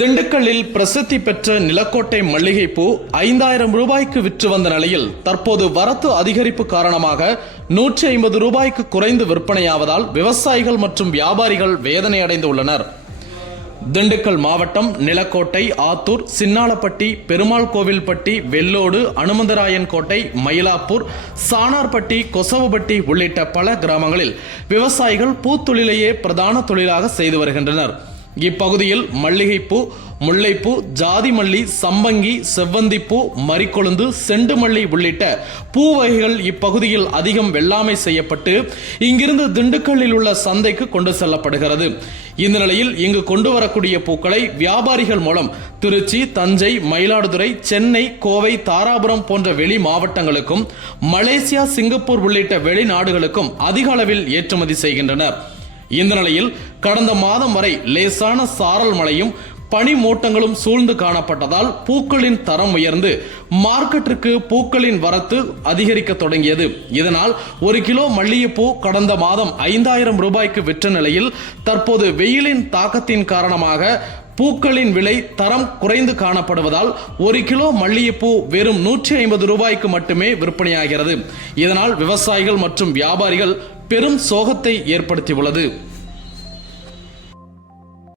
திண்டுக்கல்லில் பிரசித்தி பெற்ற நிலக்கோட்டை மல்லிகைப்பூ 5000 ரூபாய்க்கு விற்று வந்த நிலையில் தற்போது வரத்து அதிகரிப்பு காரணமாக 150 ரூபாய்க்கு குறைந்து விற்பனையாவதால் விவசாயிகள் மற்றும் வியாபாரிகள் வேதனை அடைந்துள்ளனர். திண்டுக்கல் மாவட்டம் நிலக்கோட்டை, ஆத்தூர், சின்னாளப்பட்டி, பெருமாள் கோவில்பட்டி, வெள்ளோடு, அனுமந்தராயன் கோட்டை, மயிலாப்பூர், சானார்பட்டி, கொசவப்பட்டி உள்ளிட்ட பல கிராமங்களில் விவசாயிகள் பூத்தொழிலையே பிரதான தொழிலாக செய்து வருகின்றனர். இப்பகுதியில் மல்லிகைப்பூ, முல்லைப்பூ, ஜாதி மல்லி, சம்பங்கி, செவ்வந்திப்பூ, மரிக்கொழுந்து, செண்டுமல்லி உள்ளிட்ட பூ வகைகள் இப்பகுதியில் அதிகம் வெள்ளாமை செய்யப்பட்டு இங்கிருந்து திண்டுக்கல்லில் உள்ள சந்தைக்கு கொண்டு செல்லப்படுகிறது. இந்த நிலையில் இங்கு கொண்டு வரக்கூடிய பூக்களை வியாபாரிகள் மூலம் திருச்சி, தஞ்சை, மயிலாடுதுறை, சென்னை, கோவை, தாராபுரம் போன்ற வெளி மாவட்டங்களுக்கும் மலேசியா, சிங்கப்பூர் உள்ளிட்ட வெளிநாடுகளுக்கும் அதிக அளவில் ஏற்றுமதி செய்கின்றனர். இந்த நிலையில் கடந்த மாதம் வரை லேசான சாரல் மழையும் பனி மூட்டங்களும் சூழ்ந்து காணப்பட்டதால் பூக்களின் தரம் உயர்ந்து மார்க்கெட்டிற்கு பூக்களின் வரத்து அதிகரிக்க தொடங்கியது. இதனால் 1 கிலோ மல்லிகைப்பூ கடந்த மாதம் 5000 ரூபாய்க்கு விற்ற நிலையில் தற்போது வெயிலின் தாக்கத்தின் காரணமாக பூக்களின் விலை தரம் குறைந்து காணப்படுவதால் 1 கிலோ மல்லிகைப்பூ வெறும் 150 ரூபாய்க்கு மட்டுமே விற்பனையாகிறது. இதனால் விவசாயிகள் மற்றும் வியாபாரிகள் பெரும் சோகத்தை ஏற்படுத்தியுள்ளது.